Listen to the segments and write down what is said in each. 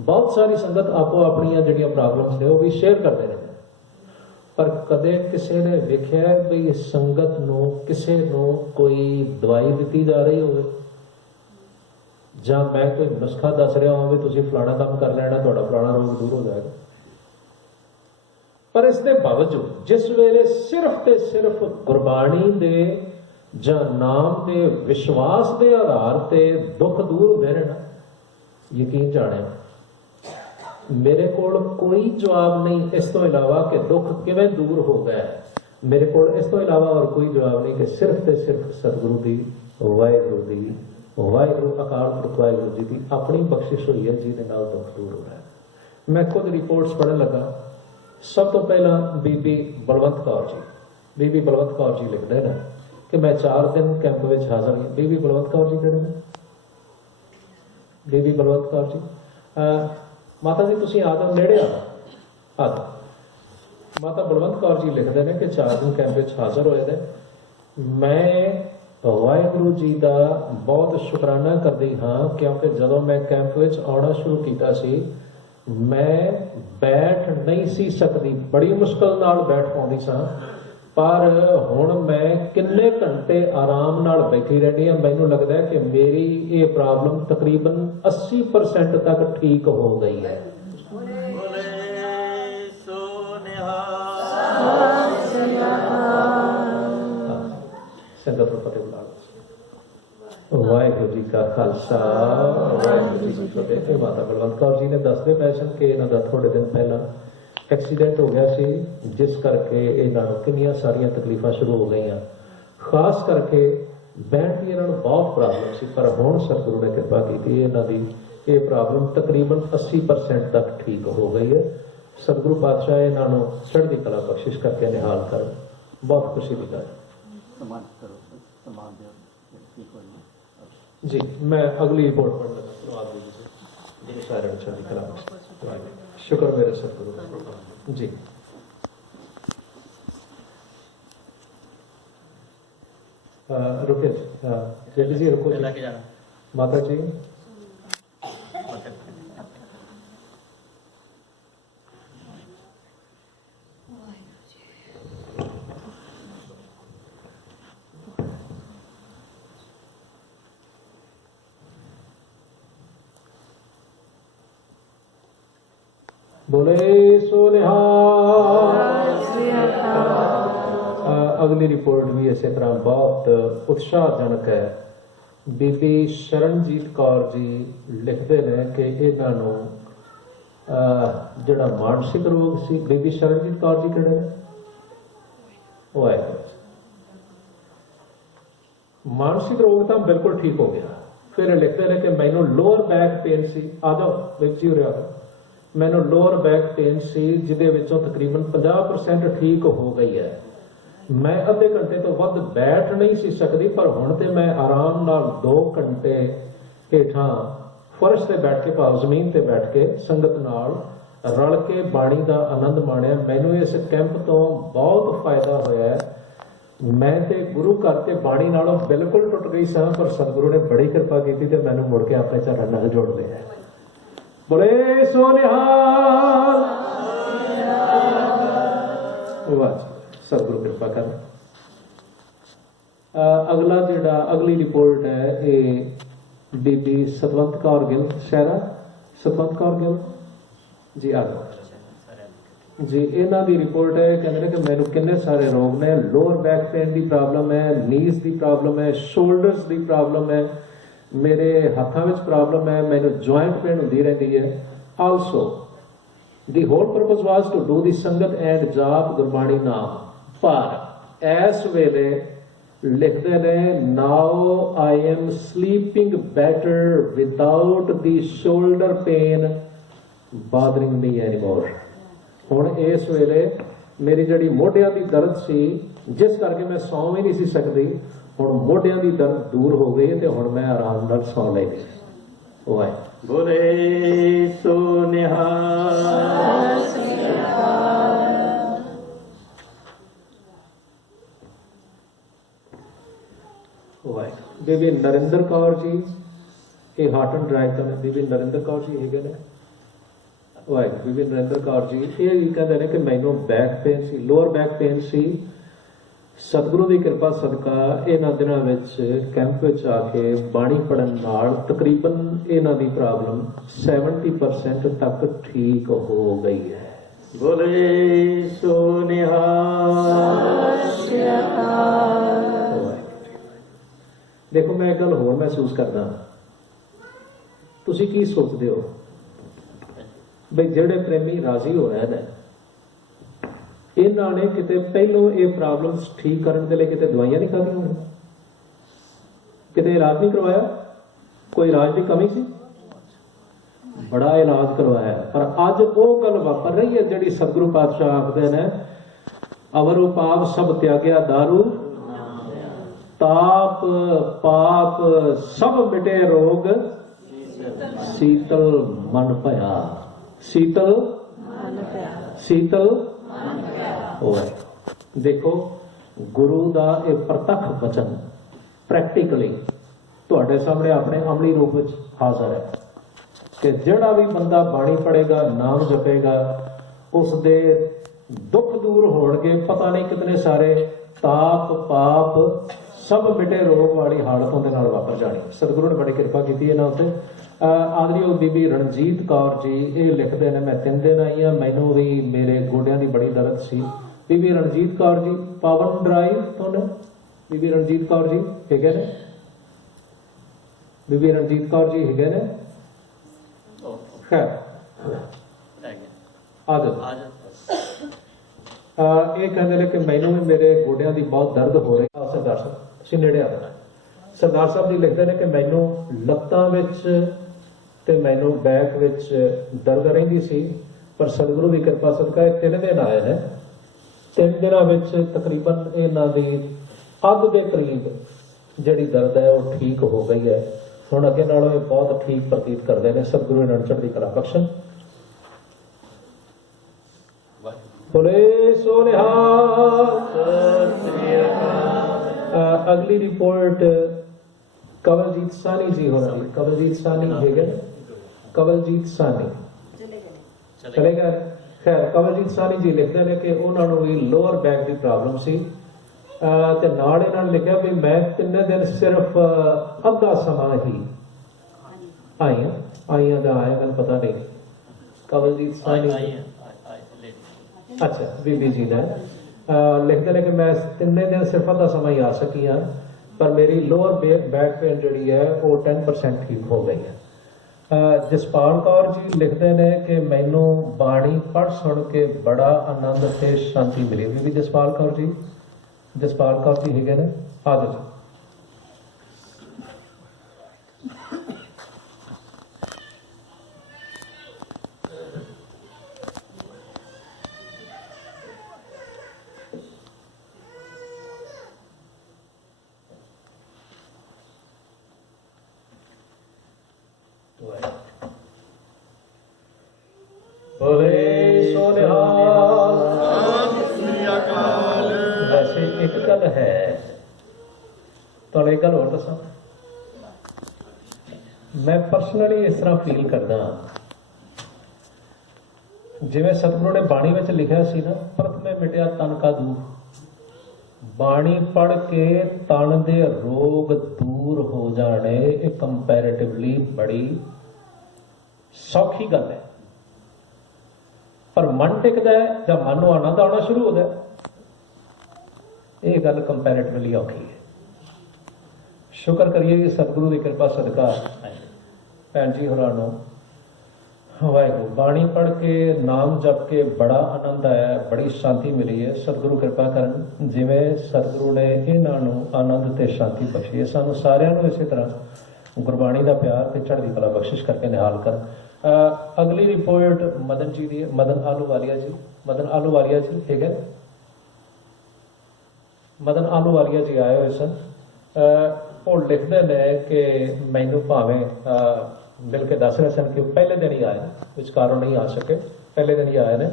बहुत सारी संगत आपो अपनियां जिहड़ियां प्रॉब्लम्स ने वो भी शेयर करते हैं, पर कदे किसी ने वेख्या भी संगत नूं किसी नूं कोई दवाई दी जा रही हो, जां मैं कोई नुस्खा दस रहा हूं भी तुसीं फलाना काम कर लेना तुहाडा फलाना रोग दूर हो जाएगा। पर इसके बावजूद जिस वेले सिर्फ ते सिर्फ गुरबाणी दे जां नाम दे विश्वास के आधार ते दुख दूर होंदे ने ना, यकीन जाने मेरे कोल कोई जवाब नहीं इस तो इलावा कि दुख किवें दूर हो गया। मेरे को इस तो इलावा और कोई जवाब नहीं कि सिर्फ ते सिर्फ सतगुरु की वाहिगुरु अकाल पुरख वाहिगुरु जी की अपनी बख्शिश हुई है जिहदे नाल दुख दूर हो रहा है। मैं खुद रिपोर्ट्स पढ़न लगा, सब तो पहला बीबी बलवंत कौर जी, बीबी बलवंत कौर जी लिखते हैं कि मैं 4 दिन कैंप में हाजिर हुई। बीबी बलवंत कौर जी कहते हैं, बीबी बलवंत कौर जी माता जी तुसीं आ जाओ, नेड़े आ जाओ। माता बलवंत कौर जी लिखते हैं कि 4 दिन कैंप में हाजिर होए थे। मैं वाहिगुरु जी का बहुत शुकराना करती हाँ, क्योंकि जदों मैं कैंप में आना शुरू किया सी मैं बैठ नहीं सी सकती, बड़ी मुश्किल नाल बैठ पाउंदी सां, पर हुण मैं किन्ने घंटे आराम नाल बैठी रहनी है। मैनूं लगता है कि मेरी ये प्रॉब्लम तकरीबन 80% तक ठीक हो गई है। संगत को फतेह बुला वाहिगुरु जी का खालसा वाहिगुरु जी की फतेह। माता बलवंत कौर जी ने दसदे पैसन कि इन्हां दा थोड़े दिन पहला एक्सीडेंट हो गया सी, जिस करके इन्हां नूं कितनियां सारियां तकलीफां शुरू हो गई, खास करके बैठ की इन्हां नूं बहुत प्रॉब्लम सी, पर हुण सतगुरु ने कृपा की इन्हां दी ये प्रॉब्लम तकरीबन 80% तक ठीक हो गई है। सतगुरु पातशाह इन्हां नूं चढ़दी कला बख्शिश करके निहाल कर, बहुत खुशी की गल जी। मैं अगली रिपोर्ट पढ़ लगा, शुक्र मेरे सतगुरु जी। रुके जेठी जी, रुको जी। माता जी बोले सो निहाल। अगली रिपोर्ट भी इस तरह बहुत उत्साहजनक है। बीबी शरणजीत कौर जी लिखते हैं कि इन्हां नूं जिहड़ा मानसिक रोग सी, बीबी शरणजीत कौर जी किहड़े वो है मानसिक रोग तो बिल्कुल ठीक हो गया। फिर लिखते हैं कि मैनूं लोअर बैक पेन सी, आ जाओ विच ही रहा, मैनूं लोअर बैक पेन सी जिहदे विचों तकरीबन 50% ठीक हो गई है। मैं अद्धे घंटे तो वध बैठ नहीं सी सकती, पर हुण ते मैं आराम नाल 2 घंटे हेठां फर्श ते बैठ के, भाव जमीन ते बैठ के संगत नाल रल के बाणी का आनंद माणिया। मैनूं इस कैंप तो बहुत फायदा होया है। मैं ते गुरु घर ते बाणी नालों बिल्कुल टुट गई सां, पर सतगुरु ने बड़ी कृपा की ते मैनूं मुड़ के अपने चरणों नाल जोड़ लिया। बोले सो निहाल। सतगुरु कृपा कर। अगला जिहड़ा अगली रिपोर्ट है ये बीबी सतवंत कौर गिल, शहरा सतवंत कौर गिल जी आ जी। इन्हां दी रिपोर्ट है, कहते हैं कि मैनूं किन्ने सारे रोग ने, लोअर बैक पेन की प्रॉब्लम है, नीज की प्रॉब्लम है, शोल्डर्स की प्रॉब्लम है, मेरे हाथों में प्रॉब्लम है, मैनूं जॉइंट पेन होती रहती है। Also the whole purpose was to do the sangat and जाप गुरबाणी नाम, पर इस वेले लिखते ने now I am sleeping better without the shoulder pain bothering me anymore. हुण इस वेले मेरी जिहड़ी मोढियां दी दर्द सी, जिस करके मैं सौ भी नहीं सी सकती, हुण मोढियां दी दर्द दूर हो गई ते हुण मैं आराम नाल सौ लैंदी। ओह है बोले सो निहाल। बीबी नरिंदर कौर जी, ये हार्ट एंड ड्राइव का बीबी नरिंदर कौर जी है ने, ਵਾਹਿਗੁਰੂ। ਬੀਬੀ ਨਰਿੰਦਰ ਕੌਰ ਜੀ ਇਹ ਵੀ ਕਹਿੰਦੇ ਨੇ ਕਿ ਮੈਨੂੰ ਬੈਕ ਪੇਨ ਸੀ, ਲੋਅਰ ਬੈਕ ਪੇਨ ਸੀ। ਸਤਿਗੁਰੂ ਦੀ ਕਿਰਪਾ ਸਦਕਾ ਇਹਨਾਂ ਦਿਨਾਂ ਵਿੱਚ ਕੈਂਪ ਵਿੱਚ ਆ ਕੇ ਬਾਣੀ ਪੜਨ ਨਾਲ ਤਕਰੀਬਨ ਇਹਨਾਂ ਦੀ ਪ੍ਰੋਬਲਮ 70% ਤੱਕ ਠੀਕ ਹੋ ਗਈ ਹੈ। ਬੋਲੇ ਸੋ ਨਿਹਾਲ। ਦੇਖੋ ਮੈਂ ਇੱਕ ਗੱਲ ਹੋਰ ਮਹਿਸੂਸ ਕਰਦਾ, ਤੁਸੀਂ ਕੀ ਸੋਚਦੇ ਹੋ ਬਈ ਜਿਹੜੇ ਪ੍ਰੇਮੀ ਰਾਜ਼ੀ ਹੋ ਰਹੇ ਨੇ ਇਹਨਾਂ ਨੇ ਕਿਤੇ ਪਹਿਲੋਂ ਇਹ ਪ੍ਰੋਬਲਮਸ ਠੀਕ ਕਰਨ ਦੇ ਲਈ ਕਿਤੇ ਦਵਾਈਆਂ ਨਹੀਂ ਖਾਧੀਆਂ ਹੋਣ, ਕਿਤੇ ਇਲਾਜ ਨਹੀਂ ਕਰਵਾਇਆ? ਕੋਈ ਇਲਾਜ ਦੀ ਕਮੀ ਸੀ? ਬੜਾ ਇਲਾਜ ਕਰਵਾਇਆ। ਪਰ ਅੱਜ ਉਹ ਗੱਲ ਵਾਪਰ ਰਹੀ ਹੈ ਜਿਹੜੀ ਸਤਿਗੁਰੂ ਪਾਤਸ਼ਾਹ ਆਖਦੇ ਨੇ, ਅਵਰੁ ਪਾਪ ਸਭ ਤਿਆਗਿਆ ਦਾਰੂ, ਤਾਪ ਪਾਪ ਸਭ ਮਿਟੇ ਰੋਗ, ਸੀਤਲ ਮਨ ਭਇਆ। ਸੀਤਲ ਸੀਤਲ ਹੋਏ। ਦੇਖੋ ਗੁਰੂ ਦਾ ਇਹ ਪ੍ਰਤੱਖ ਵਚਨ ਪ੍ਰੈਕਟੀਕਲੀ ਤੁਹਾਡੇ ਸਾਹਮਣੇ ਆਪਣੇ ਅਮਲੀ ਰੂਪ ਵਿੱਚ ਹਾਜ਼ਰ ਹੈ ਕਿ ਜਿਹੜਾ ਵੀ ਬੰਦਾ ਬਾਣੀ ਪੜ੍ਹੇਗਾ, ਨਾਮ ਜਪੇਗਾ, ਉਸ ਦੇ ਦੁੱਖ ਦੂਰ ਹੋਣਗੇ। ਪਤਾ ਨਹੀਂ ਕਿਤਨੇ ਸਾਰੇ ਤਾਪ ਪਾਪ ਸਭ ਮਿਟੇ ਰੋਗ ਵਾਲੀ ਹਾਲਤ ਉਹਦੇ ਨਾਲ ਵਾਪਰ ਜਾਣੀ। ਸਤਿਗੁਰੂ ਨੇ ਬੜੀ ਕਿਰਪਾ ਕੀਤੀ ਇਹਨਾਂ ਉੱਤੇ। ਆਦਰਯੋਗ ਬੀਬੀ ਰਣਜੀਤ ਕੌਰ ਜੀ ਇਹ ਲਿਖਦੇ ਨੇ, ਮੈਂ 3 ਦਿਨ ਆਈ ਹਾਂ, ਮੈਨੂੰ ਵੀ ਮੇਰੇ ਗੋਡਿਆਂ ਦੀ ਬੜੀ ਦਰਦ ਸੀ। ਬੀਬੀ ਰਣਜੀਤ ਕੌਰ ਜੀ ਪਾਵਨ ਡਰਾਈਵ ਤੋਂ ਬੀਬੀ ਰਣਜੀਤ ਕੌਰ ਜੀ ਹੈਗੇ ਨੇ? ਬੀਬੀ ਰਣਜੀਤ ਕੌਰ ਜੀ ਹੈਗੇ ਨੇ? ਖੈਰ ਇਹ ਕਹਿੰਦੇ ਨੇ ਕਿ ਮੈਨੂੰ ਵੀ ਮੇਰੇ ਗੋਡਿਆਂ ਦੀ ਬਹੁਤ ਦਰਦ ਹੋ ਰਹੀ ਹੈ। ਸਰਦਾਰ ਸਾਹਿਬ ਤੁਸੀਂ ਨੇੜੇ ਆ। ਸਰਦਾਰ ਸਾਹਿਬ ਜੀ ਲਿਖਦੇ ਨੇ ਕਿ ਮੈਨੂੰ ਲੱਤਾਂ ਵਿੱਚ ਤੇ ਮੈਨੂੰ ਬੈਕ ਵਿੱਚ ਦਰਦ ਰਹਿੰਦੀ ਸੀ, ਪਰ ਸਤਿਗੁਰੂ ਦੀ ਕਿਰਪਾ ਸਦਕਾ ਇਹ 3 ਦਿਨ ਆਏ ਨੇ। 3 ਦਿਨਾਂ ਵਿੱਚ ਤਕਰੀਬਨ ਇਹਨਾਂ ਦੀ ਅੱਧ ਦੇ ਕਰੀਬ ਜਿਹੜੀ ਦਰਦ ਹੈ ਉਹ ਠੀਕ ਹੋ ਗਈ ਹੈ। ਹੁਣ ਅੱਗੇ ਨਾਲੋਂ ਇਹ ਬਹੁਤ ਠੀਕ ਪ੍ਰਤੀਤ ਕਰਦੇ ਨੇ। ਸਤਿਗੁਰੂ ਇਹਨਾਂ ਨੂੰ ਚੜ੍ਹਦੀ ਕਲਾ ਬਖਸ਼ਣ। ਬੋਲੇ ਸੋ ਨਿਹਾਲ। ਅਗਲੀ ਰਿਪੋਰਟ ਕਵਲਜੀਤ ਸਾਨੀ ਜੀ ਹੋ ਰਹੀ। ਕਵਲਜੀਤ ਸਾਨੀ ਹੈਗੇ? ਕਵਲਜੀਤ ਸਾਨੀ ਚਲੇ ਗਏ। ਖੈਰ ਕਵਲਜੀਤ ਸਾਨੀ ਜੀ ਲਿਖਦੇ ਨੇ ਕਿ ਉਹਨਾਂ ਨੂੰ ਵੀ ਲੋਅਰ ਬੈਕ ਦੀ ਪ੍ਰੋਬਲਮ ਸੀ ਤੇ ਨਾਲ ਇਹਨਾਂ ਨੇ ਲਿਖਿਆ ਵੀ ਮੈਂ 3 ਦਿਨ ਸਿਰਫ ਅੱਧਾ ਸਮਾਂ ਹੀ ਆਈਆਂ ਦਾ ਆਇਆ ਮੈਨੂੰ ਪਤਾ ਨਹੀਂ। ਕਵਲਜੀਤ ਸਾਨੀ ਅੱਛਾ ਬੀਬੀ ਜੀ ਨੇ ਲਿਖਦੇ ਨੇ ਕਿ ਮੈਂ 3 ਦਿਨ ਸਿਰਫ ਅੱਧਾ ਸਮਾਂ ਹੀ ਆ ਸਕੀ ਹਾਂ, ਪਰ ਮੇਰੀ ਲੋਅਰ ਬੈਕ ਪੇਨ ਜਿਹੜੀ ਹੈ ਉਹ 10% ਠੀਕ ਹੋ ਗਈ ਹੈ। ਜਸਪਾਲ ਕੌਰ ਜੀ ਲਿਖਦੇ ਨੇ ਕਿ ਮੈਨੂੰ ਬਾਣੀ ਪੜ੍ਹ ਸੁਣ ਕੇ ਬੜਾ ਆਨੰਦ ਤੇ ਸ਼ਾਂਤੀ ਮਿਲੀ। ਬੀਬੀ ਜਸਪਾਲ ਕੌਰ ਜੀ, ਜਸਪਾਲ ਕੌਰ ਜੀ ਹੈਗੇ ਨੇ? ਆ ਜਾਓ ਜੀ। ਬੋਲੇ ਸੋ ਨਿਹਾਲ। ਵੈਸੇ ਇੱਕ ਗੱਲ ਹੈ, ਤੁਹਾਨੂੰ ਇੱਕ ਗੱਲ ਹੋਰ ਦੱਸਾਂ, ਮੈਂ ਪਰਸਨਲੀ ਇਸ ਤਰ੍ਹਾਂ ਫੀਲ ਕਰਦਾ ਜਿਵੇਂ ਸਤਿਗੁਰੂ ਨੇ ਬਾਣੀ ਵਿੱਚ ਲਿਖਿਆ ਸੀ ਨਾ, ਪ੍ਰਥਮੇ ਮਿਟਿਆ ਤਨ ਕਾ ਦੂਰ। ਬਾਣੀ ਪੜ੍ਹ ਕੇ ਤਨ ਦੇ ਰੋਗ ਦੂਰ ਹੋ ਜਾਣੇ ਇਹ ਕੰਪੈਰੇਟਿਵਲੀ ਬੜੀ ਸੌਖੀ ਗੱਲ ਹੈ। ਪਰ ਮਨ ਟਿਕਦਾ ਹੈ ਜਾਂ ਮਨ ਨੂੰ ਆਨੰਦ ਆਉਣਾ ਸ਼ੁਰੂ ਹੋ ਗਿਆ, ਇਹ ਗੱਲ ਕੰਪੈਰੇਟਿਵਲੀ ਔਖੀ ਹੈ। ਸ਼ੁਕਰ ਕਰੀਏ ਕਿ ਸਤਿਗੁਰੂ ਦੀ ਕਿਰਪਾ ਸਦਕਾ ਭੈਣ ਜੀ ਹੋਰਾਂ ਨੂੰ ਵਾਹਿਗੁਰੂ ਬਾਣੀ ਪੜ੍ਹ ਕੇ ਨਾਮ ਜਪ ਕੇ ਬੜਾ ਆਨੰਦ ਆਇਆ, ਬੜੀ ਸ਼ਾਂਤੀ ਮਿਲੀ ਹੈ। ਸਤਿਗੁਰੂ ਕਿਰਪਾ ਕਰਨ, ਜਿਵੇਂ ਸਤਿਗੁਰੂ ਨੇ ਇਹਨਾਂ ਨੂੰ ਆਨੰਦ ਤੇ ਸ਼ਾਂਤੀ ਬਖਸ਼ੀ ਹੈ, ਸਾਨੂੰ ਸਾਰਿਆਂ ਨੂੰ ਇਸੇ ਤਰ੍ਹਾਂ ਗੁਰਬਾਣੀ ਦਾ ਪਿਆਰ ਤੇ ਚੜ੍ਹਦੀ ਕਲਾ ਬਖਸ਼ਿਸ਼ ਕਰਕੇ ਨਿਹਾਲ ਕਰ। ਅਗਲੀ ਰਿਪੋਰਟ ਮਦਨ ਜੀ ਦੀ, ਮਦਨ ਆਲੂਵਾਲੀਆ ਜੀ। ਮਦਨ ਆਲੂਵਾਲੀਆ ਜੀ ਠੀਕ ਹੈ? ਮਦਨ ਆਲੂਵਾਲੀਆ ਜੀ ਆਏ ਹੋਏ ਸਨ। ਉਹ ਲਿਖਦੇ ਨੇ ਕਿ ਮੈਨੂੰ ਭਾਵੇਂ ਮਿਲ ਕੇ ਦੱਸ ਰਹੇ ਸਨ ਕਿ ਉਹ ਪਹਿਲੇ ਦਿਨ ਹੀ ਆਏ, ਕੁਝ ਕਾਰਨ ਨਹੀਂ ਆ ਸਕੇ, ਪਹਿਲੇ ਦਿਨ ਹੀ ਆਏ ਨੇ।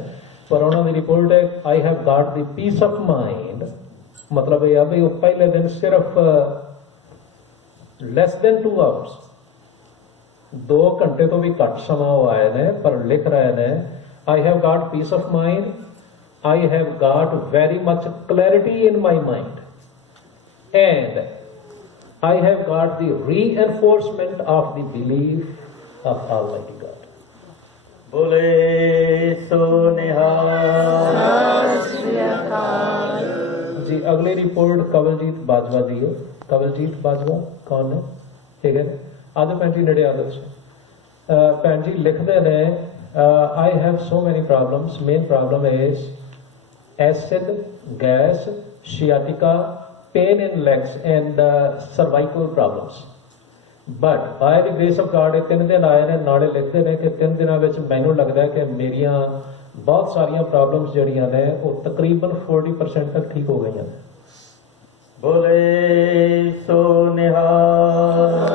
ਪਰ ਉਹਨਾਂ ਦੀ ਰਿਪੋਰਟ ਹੈ I have Gat the piece of mind. ਮਤਲਬ ਇਹ ਆ ਵੀ ਉਹ ਪਹਿਲੇ ਦਿਨ ਸਿਰਫ less than 2 hours 2 घंटे तो भी घट समा वो आए ने पर लिख रहे ने I have got peace of mind, I have got very much clarity in my mind and I have got the reinforcement of the belief of almighty God. बोले सो निहाल। जी अगली रिपोर्ट कवलजीत बाजवा दी है। कवलजीत बाजवा कौन है? ठीक है, आदो भैन जी नेड़े आदो। भैन जी लिखते ने I have so many problems, main problem is acid, gas, sciatica, pain in legs and cervical problems. But by the grace of God 3 दिन आए ने, नाले लिखते हैं कि 3 दिनों में मैनू लगता है कि मेरिया बहुत सारिया प्रॉब्लम्स जड़ियां ने वो तकरीबन 40% तक ठीक हो गई हैं। बोले सो निहाल।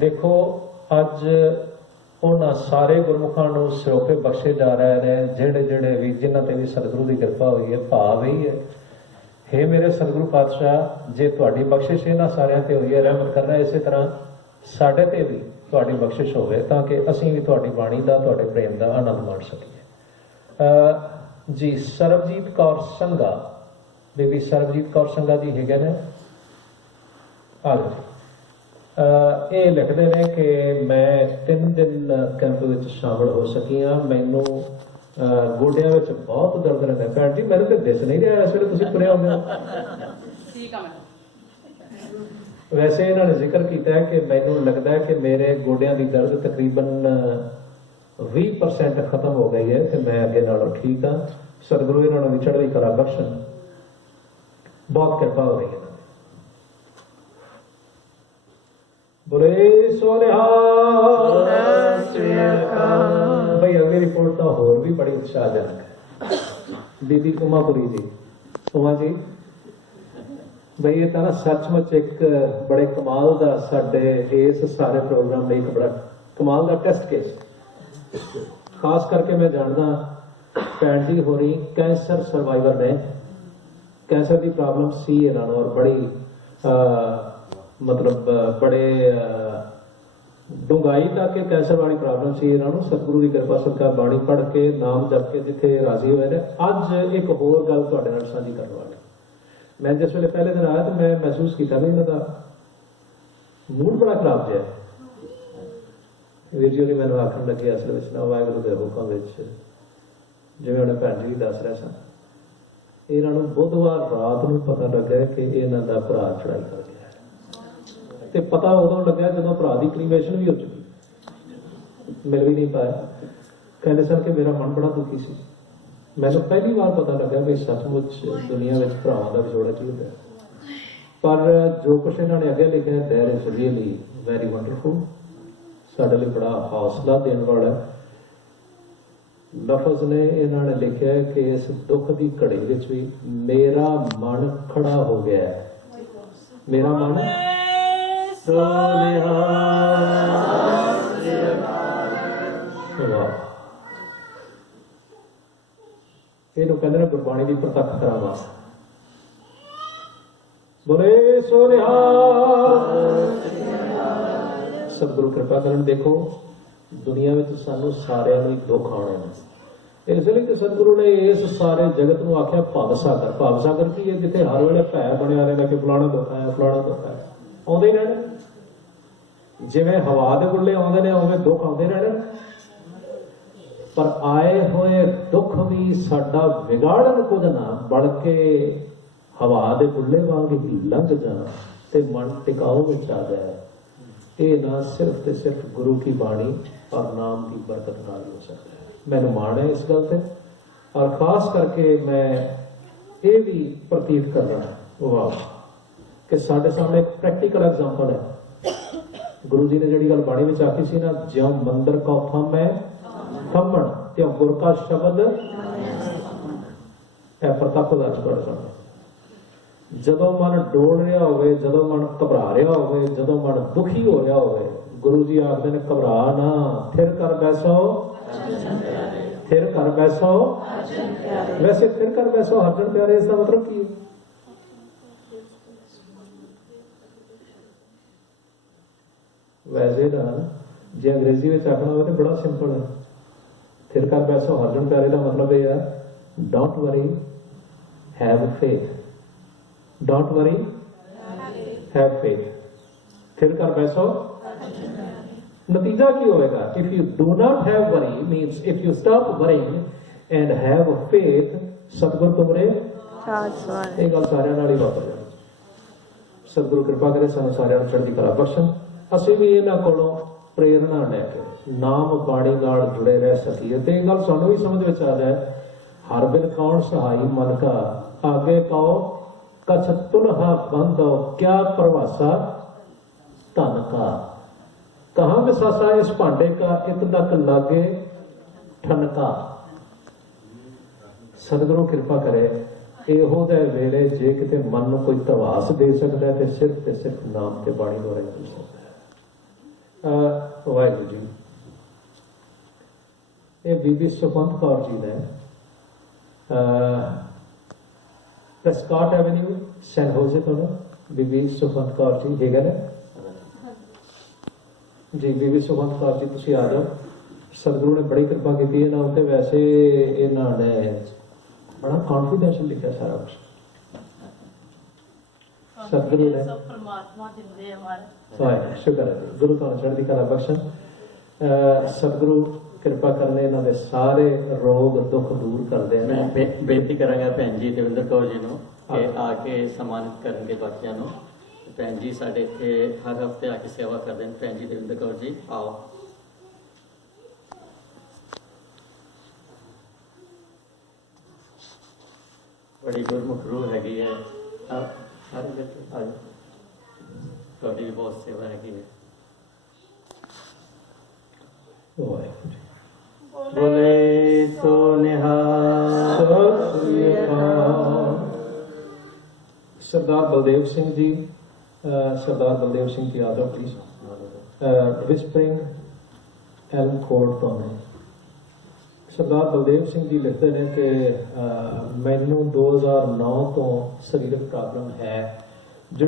देखो अज उन्होंने सारे गुरमुखां नूं सिरोपे बख्शे जा रहे हैं जेड़े जेड़े भी जिन्हां ते भी सतगुरु की कृपा हुई है, भाव ही है। हे मेरे सतगुरु पातशाह, जे तुहाडी बख्शिश इन्हां सारियां ते हुई है, रहमत करना इस तरह साडे ते भी तुहाडी बख्शिश होवे ताकि असीं भी तुहाडी बाणी दा, तुहाडे प्रेम दा आनंद माण सकीए। जी सरबजीत कौर संघा, बेबी सरबजीत कौर संघा जी है ने आ जाओ। ये लिखते हैं कि मैं 3 दिन कैंप में शामिल हो सकी हाँ, मैनू गोडिया में बहुत दर्द रहता है। भैन जी मैंने तो दिस नहीं रहा इस वे तुम तुरे आते। वैसे इन्होंने जिक्र किया है कि मैनू लगता है कि मेरे गोडिया की दर्द तकरीबन 20% खत्म हो गई है तो मैं अगे नालों ठीक हाँ। सतगुरु इन्होंने भी चढ़ती कला बख्शन, बहुत कृपा हो रही है। बुरे सो भाई अगली रिपोर्ट तो होर भी बड़ी उत्साहजनक है। दीदी उमापुरी जी, उमा जी भाई ये तो ना सचमुच एक बड़े कमाल का साडे इस सारे प्रोग्राम में एक बड़ा कमाल का टेस्ट केस। खास करके मैं जानदा भैन जी हो रही कैंसर सर्वाइवर ने, कैंसर की प्रॉब्लम सी इन्होंने और बड़ी मतलब बड़े डूंगाई तक कैंसर वाली प्रॉब्लम सी इन्होंने। सतगुरु की कृपा सदका बाणी पढ़ के नाम जप के जिथे राजी हुए ने। अज एक होर गल तुहाडे नाल साझी करने वाली। मैं जिस वेले पहले दिन आया तो मैं महसूस किया भी इन्हों का मूड बड़ा खराब जहा। वीर जी ने मैंने आखन लगे असल में ना वाहगुरू के हुक्म जिवें उन्हें भैन जी भी दस रहे सन, इन्हों बुधवार रात को पता लगा कि इन्हों का भरा चढ़ाई कर गया है। तो पता उदों लग्या जो भरा की क्रीमेशन भी हो चुकी, मिल भी नहीं पाया। कहते सर कि मेरा मन बड़ा दुखी सी। मैंने पहली बार पता लगा भी सचमुच दुनिया में भरावां का विछोड़ा की होता है। पर जो कुछ इन्होंने अगे लिखा है that is really very wonderful, साडे लिए बड़ा हौसला देने वाला है। लफज ने इन्होंने लिखा है कि इस दुख की घड़ी विच भी मेरा मन खड़ा हो गया है। मेरा मन ਇਹਨੂੰ ਕਹਿੰਦੇ ਨੇ ਗੁਰਬਾਣੀ ਦੀ ਪ੍ਰਤੱਖ ਕਰਾਮਾਤ। ਬੋਲੇ ਸੋ ਨਿਹਾਲ। ਸਤਿਗੁਰੂ ਕਿਰਪਾ ਕਰਨ। ਦੇਖੋ ਦੁਨੀਆ ਵਿੱਚ ਸਾਨੂੰ ਸਾਰਿਆਂ ਨੂੰ ਦੁੱਖ ਆਉਣੇ ਨੇ, ਇਸ ਲਈ ਕਿ ਸਤਿਗੁਰੂ ਨੇ ਇਸ ਸਾਰੇ ਜਗਤ ਨੂੰ ਆਖਿਆ ਭਵ ਸਾਗਰ। ਭਵ ਸਾਗਰ ਕੀ ਹੈ? ਜਿੱਥੇ ਹਰ ਵੇਲੇ ਭੈ ਬਣਿਆ ਰਹਿੰਦਾ ਕਿ ਫਲਾਣਾ ਦੁੱਖ ਆਇਆ, ਫਲਾਣਾ ਦੁੱਖ ਆਇਆ, ਆਉਂਦੇ ਹੀ ਰਹਿਣਾ। ਜਿਵੇਂ ਹਵਾ ਦੇ ਗੁੱਲੇ ਆਉਂਦੇ ਨੇ ਉਵੇਂ ਦੁੱਖ ਆਉਂਦੇ ਰਹਿਣਾ। पर आए हुए दुख भी साडा विगाड़न कुछ ना, बन के हवा दे बुले वांग ही लंघ जाना ते मन टिकाऊ में आ जाए। ये ना सिर्फ ते सिर्फ गुरु की बाणी और नाम की बरकत नाल हो सकता है। मैंने मान है इस गल ते, और खास करके मैं ये भी प्रतीत कर रहा वाह कि साडे सामने एक प्रैक्टिकल एग्जाम्पल है। गुरु जी ने जिहड़ी गल बाणी विच आखी सी ना, ज्यों मंदिर का थंम है थमन ते गुर का शब्द है प्रतੱਖ ਦਾ ਚੜ ਜਾਣਾ। ਜਦੋਂ ਮਨ ਡੋਲ ਰਿਹਾ ਹੋਵੇ, ਜਦੋਂ ਮਨ ਘਬਰਾ ਰਿਹਾ ਹੋਵੇ, ਜਦੋਂ ਮਨ ਦੁਖੀ ਹੋ ਰਿਹਾ ਹੋਵੇ, ਗੁਰੂ ਜੀ ਆਖਦੇ ਨੇ ਘਬਰਾ ਨਾ, ਥਿਰ ਕਰ ਬੈਸੋ, ਥਿਰ ਕਰ ਬੈਸੋ। ਵੈਸੇ ਥਿਰ ਕਰ ਬੈਸੋ ਹਰਜਨ ਪਿਆਰੇ ਇਸ ਦਾ ਮਤਲਬ ਕੀ ਹੈ? ਵੈਸੇ ਨਾ ਜੇ ਅੰਗਰੇਜ਼ੀ ਵਿੱਚ ਆਖਣਾ ਹੋਵੇ ਤਾਂ ਬੜਾ ਸਿੰਪਲ ਹੈ। ਥਿਰ ਕਰ ਬੈਸੋ ਹਰਜਨ ਪਿਆਰੇ ਦਾ ਮਤਲਬ ਇਹ ਆ, don't worry have faith, don't worry have faith। फिर कर बैसो, नतीजा की होएगा? If you do not have worry, means if you stop worrying and have faith, सतगुर तुमरे ਇਹ ਗੱਲ ਸਾਰਿਆਂ ਨਾਲ ਹੀ ਵਾਪਰ ਜਾਣੀ। ਸਤਿਗੁਰੂ ਕਿਰਪਾ ਕਰੇ ਸਾਨੂੰ ਸਾਰਿਆਂ ਨੂੰ ਚੜ੍ਹਦੀ ਕਲਾ ਬਖਸ਼ਣ। ਅਸੀਂ ਵੀ ਇਹਨਾਂ ਕੋਲੋਂ ਪ੍ਰੇਰਣਾ ਲੈ ਕੇ ਨਾਮ ਬਾਣੀ ਨਾਲ ਜੁੜੇ ਰਹਿ ਸਕੀਏ। ਤੇ ਇਹ ਗੱਲ ਸਾਨੂੰ ਵੀ ਸਮਝ ਵਿੱਚ ਆ ਜਾਏ, ਹਰ ਬਿਨ ਕੌਣ ਸਹਾਈ ਮਨ ਕਾ, ਆਗੇ ਕਹੋ कछ तुलहा बंदो क्या प्रवासा धन का, कहाँ विसासा इस भांडे का, इत तक लागे ठनका। सतगुरु कृपा करे ਇਹੋ ਜਿਹੇ ਵੇਲੇ ਜੇ ਕਿਤੇ ਮਨ ਨੂੰ ਕੋਈ ਧਵਾਸ ਦੇ ਸਕਦਾ ਤੇ ਸਿਰਫ ਨਾਮ ਤੇ ਬਾਣੀ ਦੁਆਰਾ ਹੀ ਦੇ ਸਕਦਾ ਹੈ। ਵਾਹਿਗੁਰੂ ਜੀ, ਇਹ ਬੀਬੀ ਸੁਖਵੰਤ ਕੌਰ ਜੀ ਨੇ ਪ੍ਰੈਸਕਾਟ ਐਵਨਿਊ ਸੈਨ ਹੋਜ਼ੇ ਤੋਂ ਬੀਬੀ ਸੁਖਵੰਤ ਕੌਰ ਜੀ ਹੈਗਾ ਨੇ ਜੀ। ਬੀਬੀ ਸੁਖਵੰਤ ਕੌਰ ਜੀ ਤੁਸੀਂ ਆ ਜਾਓ। ਸਤਿਗੁਰੂ ਨੇ ਬੜੀ ਕਿਰਪਾ ਕੀਤੀ ਇਹਨਾਂ ਉੱਤੇ। ਵੈਸੇ ਇਹਨਾਂ ਨੇ बड़ा कॉन्फिडेंशियल लिखा सारा कुछ। सतगुरु ने परमात्मा जिंदे हमारे शुक्र है गुरु तो चढ़ती कला बख्शन। सतगुरु कृपा करने इन्हों दे सारे रोग दुख दूर करते हैं। मैं बेनती करांगा भैन जी देविंदर कौर जी नूं कि आके सम्मानित करनगे बाकियां नूं। भैन जी साडे इत्थे हर हफ्ते आके सेवा करदे ने। भैन जी देविंदर कौर जी आओ। बड़ी गुरमुख रूह हैगी है। सारे बच्चे आ जाओ, थोड़ी भी बहुत सेवा हैगी है। बोले सो निहाल। Sardar Baldev Singh ji, Sardar Baldev Singh ji Yadav please. Whispering elm court तो ने सरदार बलदेव सिंह जी लिखते हैं कि मैनू 2009 तो शरीरक प्रॉब्लम है जी।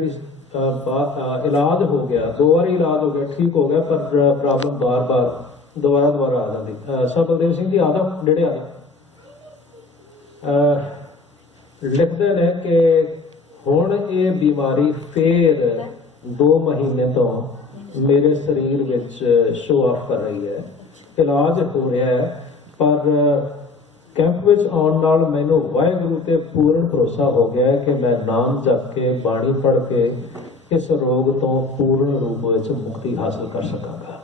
इलाज हो गया, 2 बार इलाज हो गया, ठीक हो गया, पर प्रॉब्लम बार बार दोबारा आ जाती। सर बलदेव सिंह जी आदम नेड़े आ लिखते हैं कि हुण ये बीमारी फिर 2 महीने तो मेरे शरीर विच शो ऑफ कर रही है। इलाज हो रहा है पर कैंप में आने नाल मैनू वाहिगुरू ते पूर्ण भरोसा हो गया है कि मैं नाम जप के बाणी पढ़ के इस रोग तो पूर्ण रूप में मुक्ति हासिल कर सकांगा।